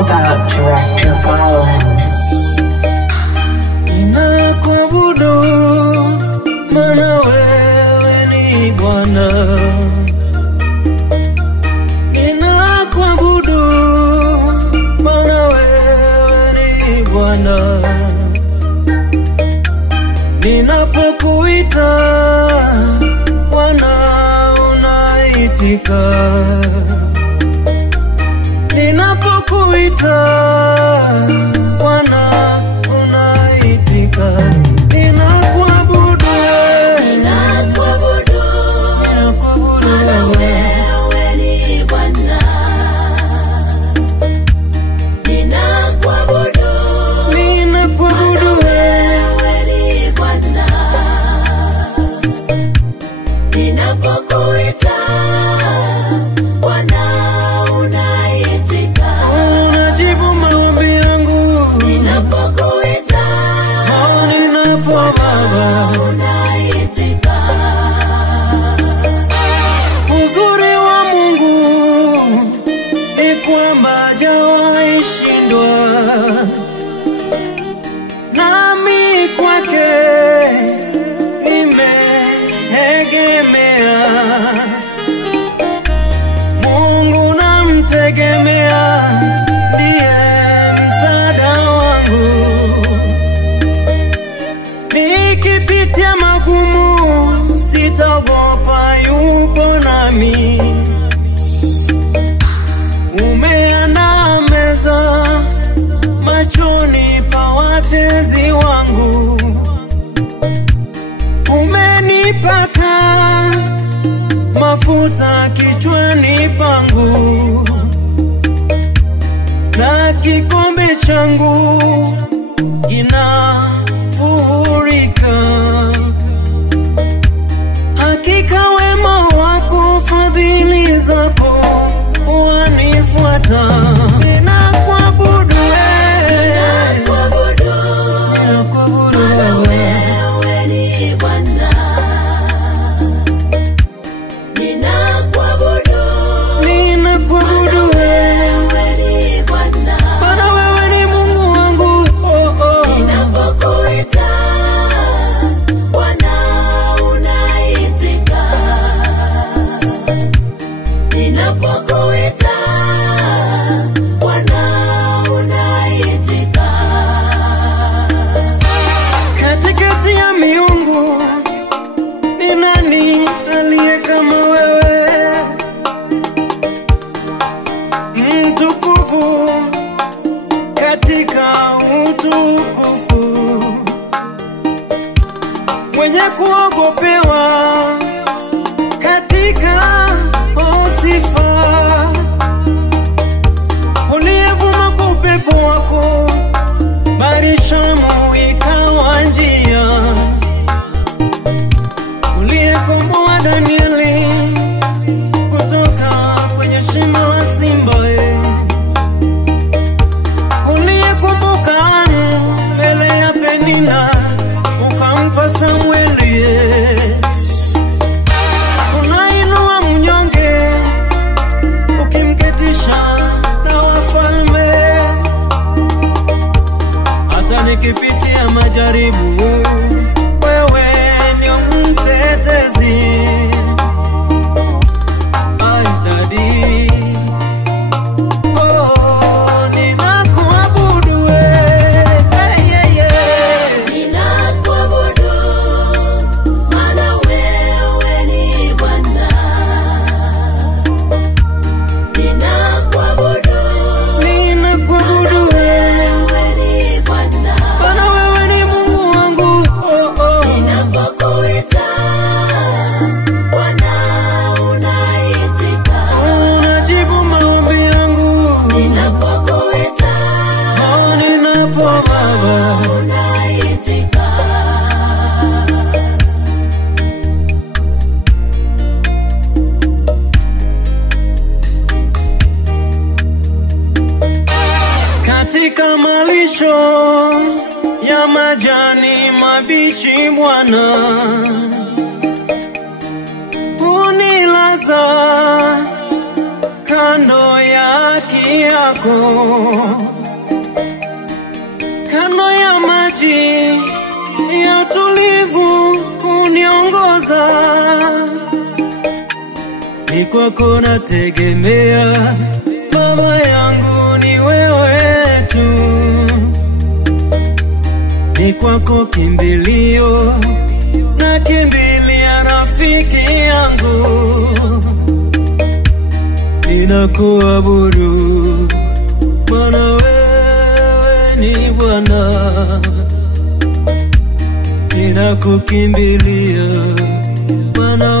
about Director Garland. Ninakuabudu maana wewe ni Bwana. Ninakuabudu maana wewe ni Bwana. Ninapokuita Bwana unaitika. Ninapokuita Bwana unaitika. Ninakuabudu maana wewe ni Bwana. Ninakuabudu wewe ni Bwana. Ninapokuita Bwana unaitika. Unajibu maombi yangu. Ninapokuita Baba unaitika. Uzuri wa Mungu ni kwamba hajawahi shindwa, nami kwake nimeegemea. Mungu namtegemea, ndiye msaada wangu. Nikipitia magumu sitaogopa, yupo nami. Umeandaa meza machoni pa watezi wangu. Umenipaka mafuta kichwani pangu, na kikombe changu kinafurika. Hakika wema wako, fadhili zako wanifuata. Ninakuabudu maana wewe ni Bwana. Ninakuabudu wewe ni Bwana. Maana wewe ni Mungu wangu. Ninapokuita Bwana unaitika. Ninapokuita Bwana unaitika. Katikati ya miungu ni nani aliye kama wewe? Mtukufu katika utukufu, mwenye kuogopewa katika sifa. Uliyevuma kwa upepo wako, bahari Shamu ikawa njia. Uliyekomboa Danieli kutoka kwenye shimo la simba. Uliyekumbuka Hana mbele ya Penina, ukampa Samueli. Unainua mnyonge, ukimketisha na wafalme. Hata nikipitia majaribu, wewe ni mtetezi. Ay, Daddy. Katika malisho ya majani mabichi Bwana, unilaza kando ya haki yako. yako, kando ya maji ya utulivu uniongoza. Ni kwako nategemea, Baba yangu ni wewe tu. Ni kwako kimbilio, na kimbilia rafiki yangu. Ninakuabudu, maana wewe ni Bwana. Ninakukimbilia, maana